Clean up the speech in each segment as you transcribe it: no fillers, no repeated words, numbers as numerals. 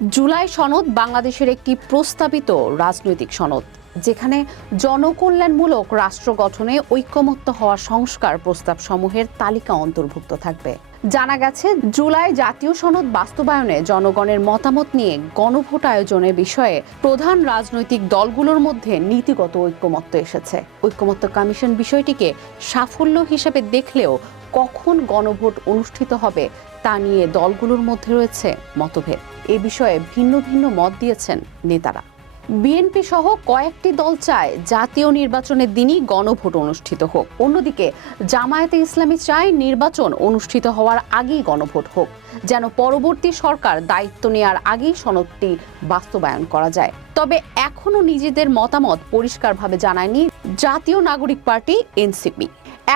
জুলাই সনদ বাংলাদেশের একটি প্রস্তাবিত রাজনৈতিক সনদ, যেখানে জনকল্যাণমূলক রাষ্ট্র গঠনে ঐকমত্য হওয়া সংস্কার প্রস্তাব সমূহের তালিকা অন্তর্ভুক্ত থাকবে। জানা গেছে, জুলাই জাতীয় সনদ বাস্তবায়নে জনগণের মতামত নিয়ে গণভোট আয়োজনের বিষয়ে প্রধান রাজনৈতিক দলগুলোর মধ্যে নীতিগত ঐকমত্য এসেছে। ঐকমত্য কমিশন বিষয়টিকে সাফল্য হিসেবে দেখলেও কখন গণভোট অনুষ্ঠিত হবে তা নিয়ে দলগুলোর মধ্যে রয়েছে মতভেদ। এ বিষয়ে ভিন্ন ভিন্ন মত দিয়েছেন নেতারা। বিএনপি সহ কয়েকটি দল চায় জাতীয় নির্বাচনের দিনই গণভোট অনুষ্ঠিত হোক। অন্যদিকে জামায়াতে ইসলামী চায় নির্বাচন অনুষ্ঠিত হওয়ার আগেই গণভোট হোক, যেন পরবর্তী সরকার দায়িত্ব নেওয়ার আগেই সনদটি বাস্তবায়ন করা যায়। তবে এখনো নিজেদের মতামত পরিষ্কারভাবে জানায়নি জাতীয় নাগরিক পার্টি এনসিপি।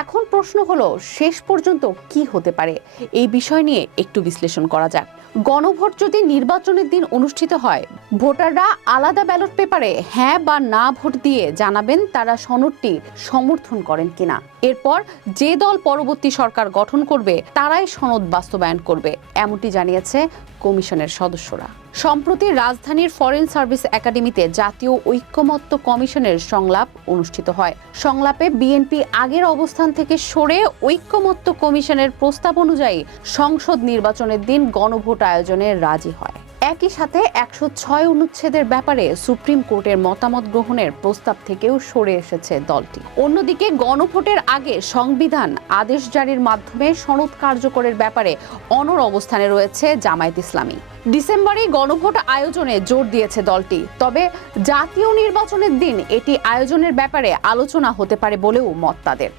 এখন প্রশ্ন হলো, শেষ পর্যন্ত কি হতে পারে? এই বিষয় নিয়ে একটু বিশ্লেষণ করা যাক। গণভোট যদি নির্বাচনের দিন অনুষ্ঠিত হয়, ভোটাররা আলাদা ব্যালট পেপারে হ্যাঁ বা না ভোট দিয়ে জানাবেন তারা সনদটি সমর্থন করেন কিনা। এরপর যে দল পরবর্তী সরকার গঠন করবে তারাই সনদ বাস্তবায়ন করবে, এমনটি জানিয়েছে কমিশনের সদস্যরা। সম্প্রতি রাজধানীর ফরেন সার্ভিস একাডেমিতে জাতীয় ঐকমত্য কমিশনের সংলাপ অনুষ্ঠিত হয়। সংলাপে বিএনপি আগের অবস্থান থেকে সরে ঐকমত্য কমিশনের প্রস্তাব অনুযায়ী সংসদ নির্বাচনের দিন গণভোট আয়োজনে রাজি হয়। একই সাথে 106 অনুচ্ছেদের ব্যাপারে সুপ্রিম কোর্টের মতামত গ্রহণের প্রস্তাব থেকেও সরে এসেছে দলটি। অন্যদিকে গণভোটের আগে সংবিধান আদেশ জারির মাধ্যমে সনদ কার্যকরের ব্যাপারে অনড় অবস্থানে রয়েছে জামায়াত ইসলামী। ডিসেম্বরে গণভোট আয়োজনে জোর দিয়েছে দলটি, তবে জাতীয় নির্বাচনের দিন এটি আয়োজনের ব্যাপারে আলোচনা হতে পারে বলেও মত তাদের।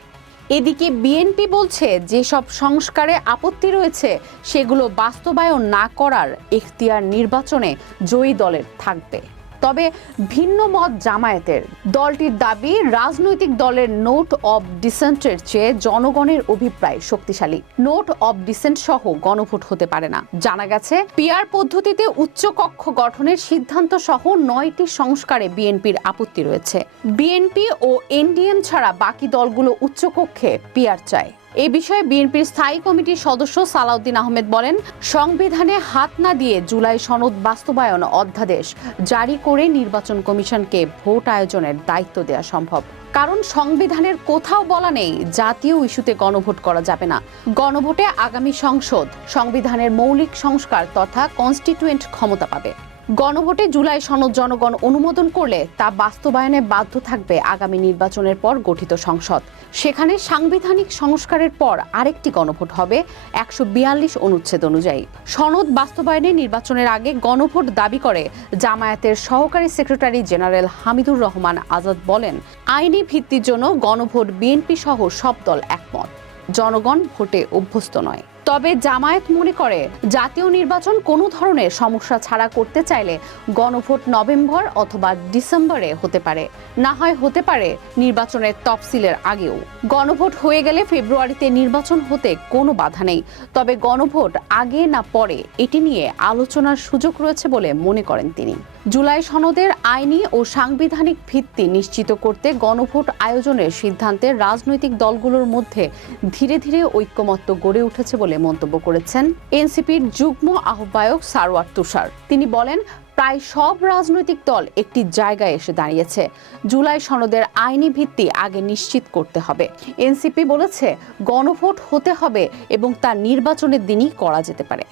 এদিকে বিএনপি বলছে, যেসব সংস্কারে আপত্তি রয়েছে সেগুলো বাস্তবায়ন না করার এখতিয়ার নির্বাচনে জয়ী দলের থাকবে। তবে ভিন্ন মত জামায়াতের। দলটির দাবি, রাজনৈতিক দলের নোট অব ডিসেন্টের চেয়ে জনগণের অভিপ্রায় শক্তিশালী। নোট অব ডিসেন্ট সহ গণভোট হতে পারে না। জানা গেছে, পিআর পদ্ধতিতে উচ্চকক্ষ গঠনের সিদ্ধান্ত সহ 9টি সংস্কারে বিএনপির আপত্তি রয়েছে। বিএনপি ও এনডিএম ছাড়া বাকি দলগুলো উচ্চকক্ষে পিআর চায়। এ বিষয়ে বিএনপির স্থায়ী কমিটির সদস্য সালাউদ্দিন আহমেদ বলেন, সংবিধানে হাত না দিয়ে জুলাই সনদ বাস্তবায়ন অধ্যাদেশ জারি করে নির্বাচন কমিশনকে ভোট আয়োজনের দায়িত্ব দেওয়া সম্ভব। কারণ সংবিধানের কোথাও বলা নেই জাতীয় ইস্যুতে গণভোট করা যাবে না। গণভোটে আগামী সংসদ সংবিধানের মৌলিক সংস্কার তথা কনস্টিটিউয়েন্ট ক্ষমতা পাবে। গণভোটে জুলাই সনদ জনগণ অনুমোদন করলে তা বাস্তবায়নে বাধ্য থাকবে আগামী নির্বাচনের পর গঠিত সংসদ। সেখানে সাংবিধানিক সংস্কারের পর আরেকটি গণভোট হবে 142 অনুচ্ছেদ অনুযায়ী। সনদ বাস্তবায়নে নির্বাচনের আগে গণভোট দাবি করে জামায়াতের সহকারী সেক্রেটারি জেনারেল হামিদুর রহমান আজাদ বলেন, আইনি ভিত্তির জন্য গণভোট বিএনপি সহ সব দল একমত। জনগণ ভোটে অভ্যস্ত নয়। তবে জামায়াত মনে করে, জাতীয় নির্বাচন কোনো ধরনের সমস্যা ছাড়া করতে চাইলে গণভোট নভেম্বর অথবা ডিসেম্বরে হতে পারে, না হয় হতে পারে নির্বাচনের তফসিলের আগেও। গণভোট হয়ে গেলে ফেব্রুয়ারিতে নির্বাচন হতে কোনো বাধা নেই। তবে গণভোট আগে না পরে এটি নিয়ে আলোচনার সুযোগ রয়েছে বলে মনে করেন তিনি। জুলাই সনদের আইনি ও সাংবিধানিক ভিত্তি নিশ্চিত করতে গণভোট আয়োজনের সিদ্ধান্তে রাজনৈতিক দলগুলোর মধ্যে ধীরে ধীরে ঐকমত্য গড়ে উঠেছে বলে মন্তব্য করেছেন এনসিপির যুগ্ম আহ্বায়ক সারওয়ার তুষার। তিনি বলেন, প্রায় সব রাজনৈতিক দল একটি জায়গায় এসে দাঁড়িয়েছে। জুলাই সনদের আইনি ভিত্তি আগে নিশ্চিত করতে হবে। এনসিপি বলেছে, গণভোট হতে হবে এবং তা নির্বাচনের দিনই করা যেতে পারে।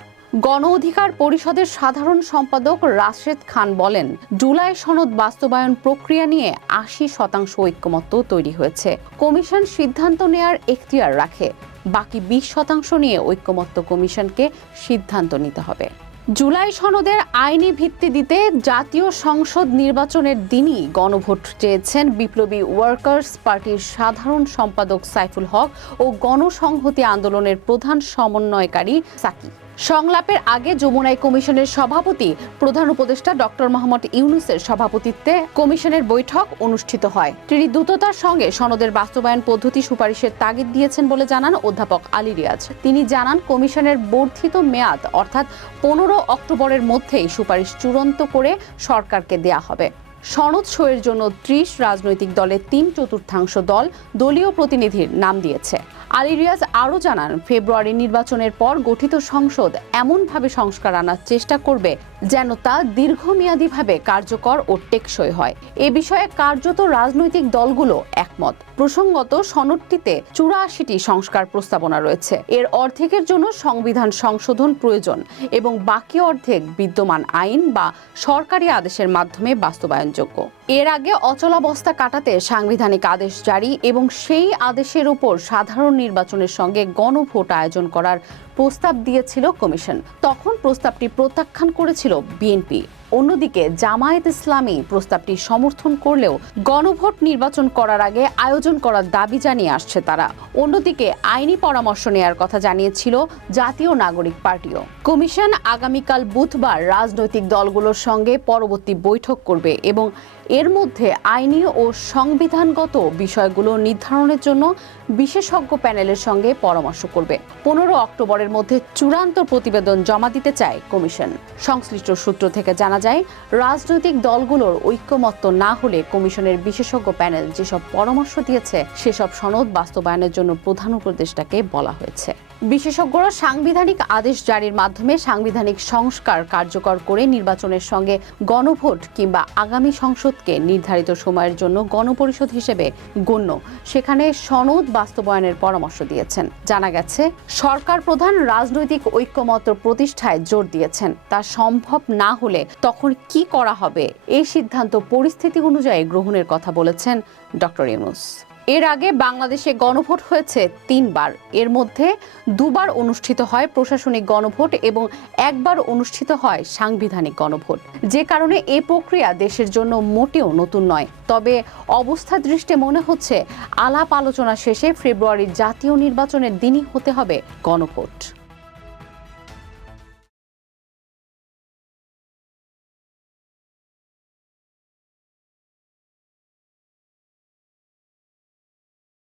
গণ অধিকার পরিষদের সাধারণ সম্পাদক রাশেদ খান বলেন, জুলাই সনদ বাস্তবায়ন প্রক্রিয়া নিয়ে 80% ঐকমত্য তৈরি হয়েছে। কমিশন সিদ্ধান্ত নেয়ার এখতিয়ার রাখে। বাকি 20% নিয়ে ঐকমত্য কমিশনকে সিদ্ধান্ত নিতে হবে। জুলাই সনদের আইনি ভিত্তি দিতে জাতীয় সংসদ নির্বাচনের দিনই গণভোট চেয়েছেন বিপ্লবী ওয়ার্কার্স পার্টির সাধারণ সম্পাদক সাইফুল হক ও গণসংহতি আন্দোলনের প্রধান সমন্বয়কারী সাকি। সংলাপের আগে যমুনাই কমিশনের সভাপতি প্রধান উপদেষ্টা ডক্টর মোহাম্মদ ইউনূসের সভাপতিত্বে কমিশনের বৈঠক অনুষ্ঠিত হয়। তিনি দ্রুততার সঙ্গে সনদের বাস্তবায়ন পদ্ধতি সুপারিশের তাগিদ দিয়েছেন বলে জানান অধ্যাপক আলী রিয়াজ। তিনি জানান, কমিশনের বর্ধিত মেয়াদ অর্থাৎ 15 অক্টোবরের মধ্যেই সুপারিশ চূড়ান্ত করে সরকারকে দেয়া হবে। সনদ সইয়ের জন্য ৩০ রাজনৈতিক দলের ৩/৪ দল দলীয় প্রতিনিধির নাম দিয়েছে। আলী রিয়াজ আরও জানান, ফেব্রুয়ারি নির্বাচনের পর গঠিত সংসদ এমনভাবে সংস্কার আনার চেষ্টা করবে যেন তা দীর্ঘমেয়াদীভাবে কার্যকর ও টেকসই হয়। এ বিষয়ে কার্যত রাজনৈতিক দলগুলো একমত। প্রসঙ্গত, সনদটিতে ৮৪টি সংস্কার প্রস্তাবনা রয়েছে। এর অর্ধেকের জন্য সংবিধান সংশোধন প্রয়োজন এবং বাকি অর্ধেক বিদ্যমান আইন বা সরকারি আদেশের মাধ্যমে বাস্তবায়নযোগ্য। এর আগে অচলাবস্থা কাটাতে সাংবিধানিক আদেশ জারি এবং সেই আদেশের উপর সাধারণ নির্বাচনের সঙ্গে গণভোট আয়োজন করার প্রস্তাব দিয়েছিল কমিশন। তখন প্রস্তাবটি প্রত্যাখ্যান করেছিল বিএনপি। অন্যদিকে জামায়াত ইসলামী প্রস্তাবটি সমর্থন করলেও গণভোট নির্বাচন করার আগে আয়োজন করার দাবি জানিয়ে আসছে তারা। অন্যদিকে আইনি পরামর্শ নেওয়ার কথা জানিয়েছিল জাতীয় নাগরিক পার্টিও। কমিশন আগামীকাল বুধবার রাজনৈতিক দলগুলোর সঙ্গে পরবর্তী বৈঠক করবে এবং এর মধ্যে আইনি ও সংবিধানগত বিষয়গুলো নির্ধারণের জন্য বিশেষজ্ঞ প্যানেলের সঙ্গে পরামর্শ করবে। 15 অক্টোবরের মধ্যে চূড়ান্ত প্রতিবেদন জমা দিতে চায় কমিশন। সংশ্লিষ্ট সূত্র থেকে জানা যায়, রাজনৈতিক দলগুলোর ঐক্যমত্য না হলে কমিশনের বিশেষজ্ঞ প্যানেল যেসব পরামর্শ দিয়েছে সেসব সনদ বাস্তবায়নের জন্য প্রধান উপদেষ্টাকে বলা হয়েছে। বিশেষজ্ঞরা সাংবিধানিক আদেশ জারির মাধ্যমে সাংবিধানিক সংস্কার কার্যকর করে নির্বাচনের সঙ্গে গণভোট কিংবা আগামী সংসদকে নির্ধারিত সময়ের জন্য গণপরিষদ হিসেবে গণ্য সেখানে সনদ বাস্তবায়নের পরামর্শ দিয়েছেন। জানা গেছে, সরকার প্রধান রাজনৈতিক ঐক্যমত্য প্রতিষ্ঠায় জোর দিয়েছেন। তা সম্ভব না হলে তখন কি করা হবে এই সিদ্ধান্ত পরিস্থিতি অনুযায়ী গ্রহণের কথা বলেছেন ডক্টর ইউনূস। এর আগে বাংলাদেশে গণভোট হয়েছে 3 বার। এর মধ্যে 2 বার অনুষ্ঠিত হয় প্রশাসনিক গণভোট এবং 1 বার অনুষ্ঠিত হয় সাংবিধানিক গণভোট। যে কারণে এই প্রক্রিয়া দেশের জন্য মোটেও নতুন নয়। তবে অবস্থা দৃষ্টে মনে হচ্ছে আলাপ আলোচনা শেষে ফেব্রুয়ারির জাতীয় নির্বাচনের দিনই হতে হবে গণভোট।